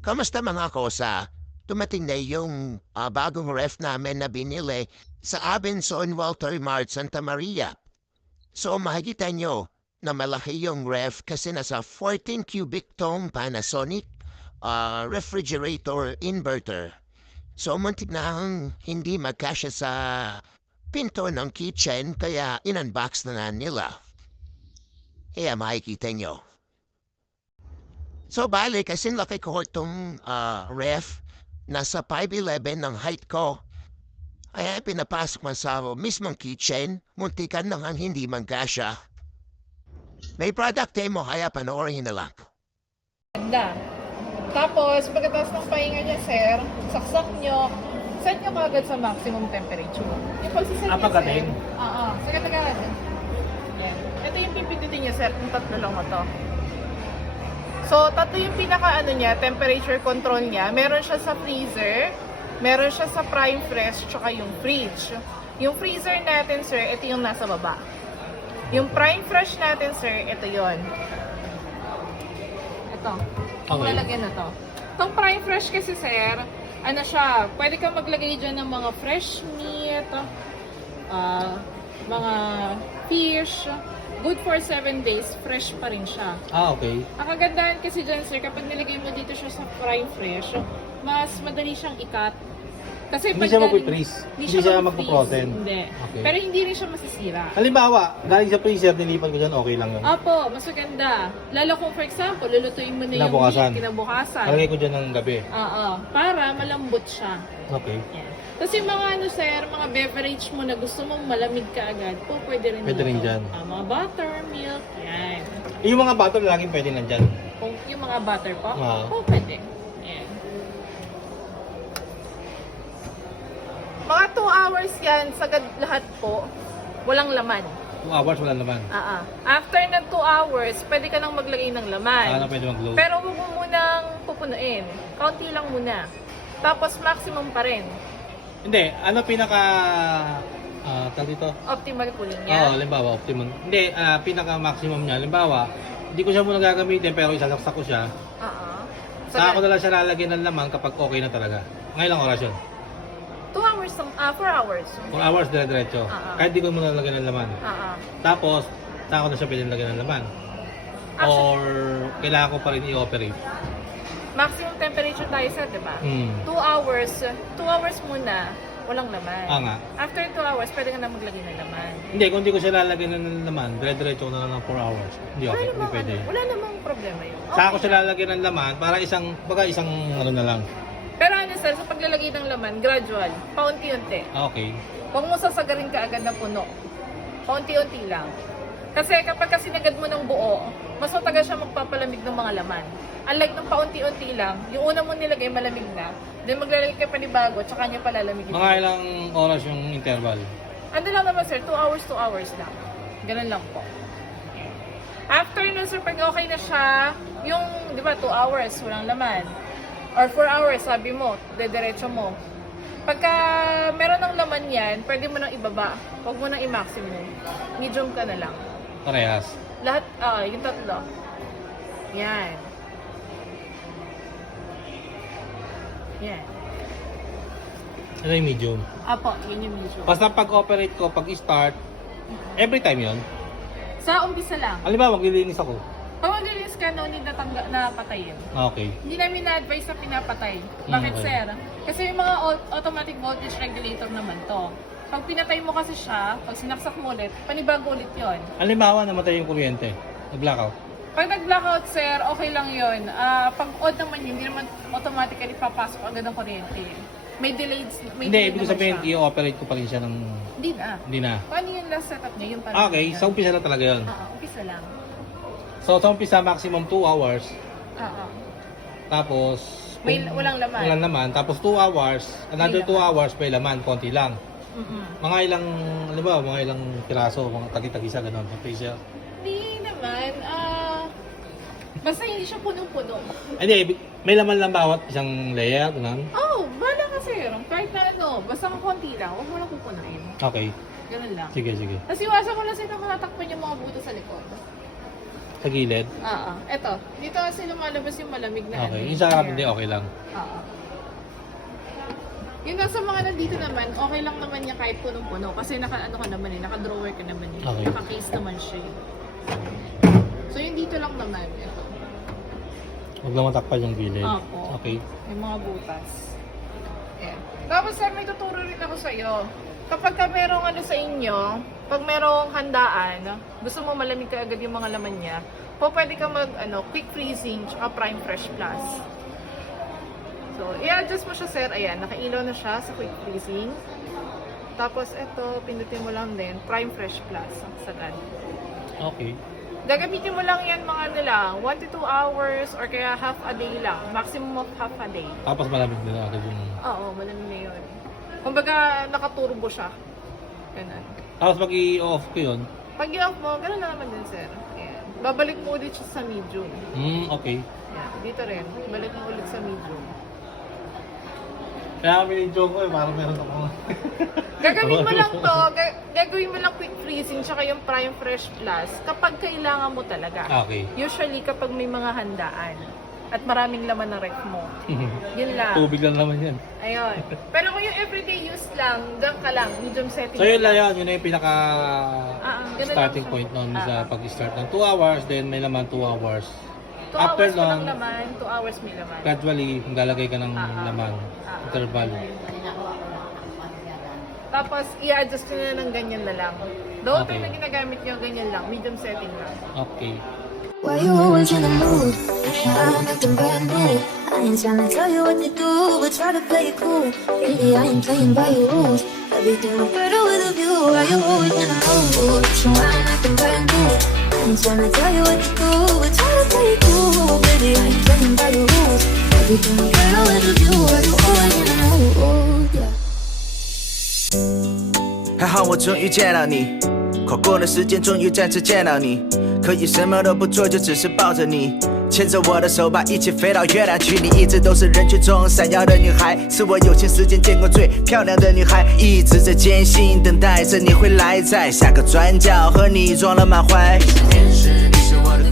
Kamusta mga kosa? Dumating na yung bagong ref namin na binili sa Abenson Walter Mart Santa Maria. So makikita nyo na malaki yung ref kasi nasa 14 cubic tone Panasonic refrigerator inverter. So muntik na hindi magkasya sa pinto ng kitchen kaya in-unbox na nila. Kaya makikita nyo. So, bale, kasi laki ko itong ref. Nasa 5'11 ng height ko. Kaya pinapasok man sa mismong kitchen, muntikan lang ang hindi magkasya. May product demo kaya panoorin na lang. Ganda. Tapos, pagkatapos ng pahinga niya, sir, saksak nyo, set nyo kagad sa maximum temperature. Yung pagsiset niya, pagdating? sir. Oo, sagad-agad. Yan. Ito yung pipindutin niya, sir, kung tatlo lang mo to. So, tatlo yung pinaka-ano niya, temperature control niya. Meron siya sa freezer, meron siya sa prime fresh, tsaka yung fridge. Yung freezer natin, sir, ito yung nasa baba. Yung prime fresh natin, sir, ito yon. Ito. Ang Okay. lalagyan na to. Itong prime fresh kasi, sir, ano siya, pwede kang maglagay dyan ng mga fresh meat, mga fish. Good for 7 days, fresh pa rin siya. Okay. Ang kagandahan kasi dyan, sir, kapag nilagay mo dito siya sa prime fresh, mas madali siyang ikat. Kasi Hindi pag siya galing- magpi-freeze? Hindi siya magpo-frozen? Hindi. Okay. Pero hindi rin siya masisira. Halimbawa, galing sa freezer, nilipat ko dyan, okay lang yun. Opo, mas maganda. Lalo kung for example, lulutuin mo na yung Kinabukasan. meat kinabukasan. Lalagay ko dyan ng gabi. Oo, para malambot siya. Okay. Yan. Tapos yung mga ano sir, mga beverage mo na gusto mong malamig ka agad, po pwede rin Pwede rin dito. dyan. Mga butter, milk, yan. Yung mga bottle, laging pwede nandyan. Kung yung mga butter po, Oo. po pwede. Yan. Mga 2 hours yan, sagad lahat po, walang laman. 2 hours, wala naman. After ng 2 hours, pwede ka nang maglagay ng laman. Sana pwede mag-load. Pero huwag mo munang pupunuin. Kaunti lang muna. Tapos maximum pa rin. Hindi, ano pinaka... tawag dito? Optimal cooling Oo, niya. halimbawa, optimum. Hindi, pinaka-maximum niya. Halimbawa, hindi ko siya muna gagamitin pero isasaksak ko siya. Oo. Saka ko na lang siya lalagyan ng laman kapag okay na talaga. Ngayon lang oras yun. 2 hours, 4 hours. 4 hours dire-diretso. Kahit di ko muna lagyan ng laman. Oo. Tapos, saka ko na siya pwede lagyan ng laman. Or kailangan ko pa rin i-operate. Maximum temperature tayo sa, di ba? 2 hours. 2 hours muna, walang laman. Nga. After 2 hours, pwede ka na maglagay ng laman. Hindi, kung di ko siya lalagyan ng laman, dire-diretso ko na lang ng 4 hours. Hindi okay, hindi pwede. Wala namang problema yun. Saka ko siya lalagyan ng laman para isang ano na lang. Pero ano sir, sa paglalagay ng laman, gradual. Paunti-unti. Okay. Huwag mo sasagarin ka agad na puno. Paunti-unti lang. Kasi kapag sinagad mo ng buo, mas matagal siya magpapalamig ng mga laman. Unlike nung paunti-unti lang, yung una mo nilagay malamig na, then maglalagay ka pa ni bago, tsaka niya palalamigin. Mga ilang oras yung interval? Ano lang naman sir, 2 hours lang. Ganun lang po. After nun sir, pag okay na siya, yung, di ba, 2 hours, walang laman. Or 4 hours, sabi mo, dediretso mo. Pagka meron ng laman yan, pwede mo nang ibaba. Huwag mo nang i-maximum. Medium ka na lang. Parehas. Lahat, yung tatlo. Yan. Yan. Ano yung medium? Apo, yun yung medium. Basta pag-operate ko, pag-start, every time yon. Sa umpisa lang. Halimbawa, maglilinis ako. Pag mag-release ka, no need na patayin. Okay. Hindi namin na-advise na pinapatay. Bakit, Okay. sir? Kasi yung mga automatic voltage regulator naman to. Pag pinatay mo kasi siya, pag sinaksak mo ulit, panibago ulit yon. Halimbawa, namatay yung kuryente. Nag-blackout. Pag nag-blackout, sir, okay lang yon. Pag odd naman yun, hindi naman automatically papasok agad ang kuryente. May delayed, Hindi, delay ibig naman sabihin, siya. i-operate ko pa rin siya ng... Hindi na. Hindi na. Paano yung last setup niya? Yung Okay, sa umpisa na talaga yun. Umpisa lang. So, sa umpisa, maximum 2 hours. Oo. Tapos... Walang laman. Walang laman. Tapos 2 hours. Another May 2 hours, may laman. Konti lang. Mm-mm. Mga ilang, ano ba, mga ilang piraso, mga tagi-tagisa, gano'n. Sa freezer. Hindi naman. Basta hindi siya punong-puno. Hindi, may laman lang bawat isang layer, gano'n. Oh, bala ka sir. Kahit na ano, basta kung konti lang, huwag mo lang pupunain. Okay. Ganun lang. Sige, sige. Tapos iwasan ko lang sila na matakpan yung mga buto sa likod. Sa gilid? Oo. Eto, dito kasi lumalabas yung malamig na Okay. ano. Yung sa harap hindi, okay lang. Oo. Yung nasa mga nandito naman, okay lang naman niya kahit punong-puno. Kasi naka-ano ka naman eh, naka-drawer ka naman eh. Okay. Naka-case naman siya eh. So yung dito lang naman, ito. Huwag lang matakpan yung gilid. Opo. Okay. Yung mga butas. Ayan. Tapos sir, may tuturo rin ako sa iyo. Kapag ka merong ano sa inyo, pag merong handaan, gusto mo malamig ka agad yung mga laman niya, pwede ka mag quick freezing tsaka prime fresh plus. So, i-adjust mo siya sir. Ayan, nakailaw na siya sa quick freezing. Tapos ito, pindutin mo lang din, prime fresh plus. Sagad. Okay. Gagamitin mo lang yan mga 1 to 2 hours or kaya half a day lang. Maximum of half a day. Tapos malamig na agad yung... Oo, malamig na yun. Kumbaga, nakaturbo siya. Ganun. Tapos pag i-off ko yun, Pag i-off mo, ganun na naman din, sir. Ayan. Babalik mo ulit siya sa medium. okay. Ayan. Dito rin. Balik mo ulit sa medium. Kaya kami ni Joe ko parang meron ako. Gagawin mo lang to, gagawin mo lang quick freezing tsaka yung prime fresh plus kapag kailangan mo talaga. Okay. Usually kapag may mga handaan at maraming laman ng ref mo. Yun lang. Tubig lang naman yan. Ayun. Pero kung yung everyday use lang, dyan ka lang, medium setting. So yun lang yun, yun na yung pinaka ganun starting lang siya. point nun sa pag-start ng 2 hours, then may laman 2 hours. 2 After hours pa lang nun, laman, 2 hours may laman. gradually, lalagay ka ng laman, interval. Tapos, i-adjust nyo na ng ganyan na lang. The whole time Okay. na ginagamit nyo, ganyan lang, medium setting lang. Okay. Why you always in the mood? I'm acting brand new. I ain't tryna tell you what to do, but try to play it cool. Baby, I ain't playing by your rules. Everything look better with a view. Why you always in the mood? So I'm acting brand new. I ain't tryna tell you what to do, but try to play it cool. Baby, I ain't playing by your rules. Everything look better with a view. Why you always in the mood? Yeah. 还好我终于见到你，跨过了时间，终于再次见到你。可以什么都不做，就只是抱着你，牵着我的手吧，一起飞到月亮去。你一直都是人群中闪耀的女孩，是我有生时间见过最漂亮的女孩。一直在艰辛等待着你回来，在下个转角和你撞了满怀。你是我的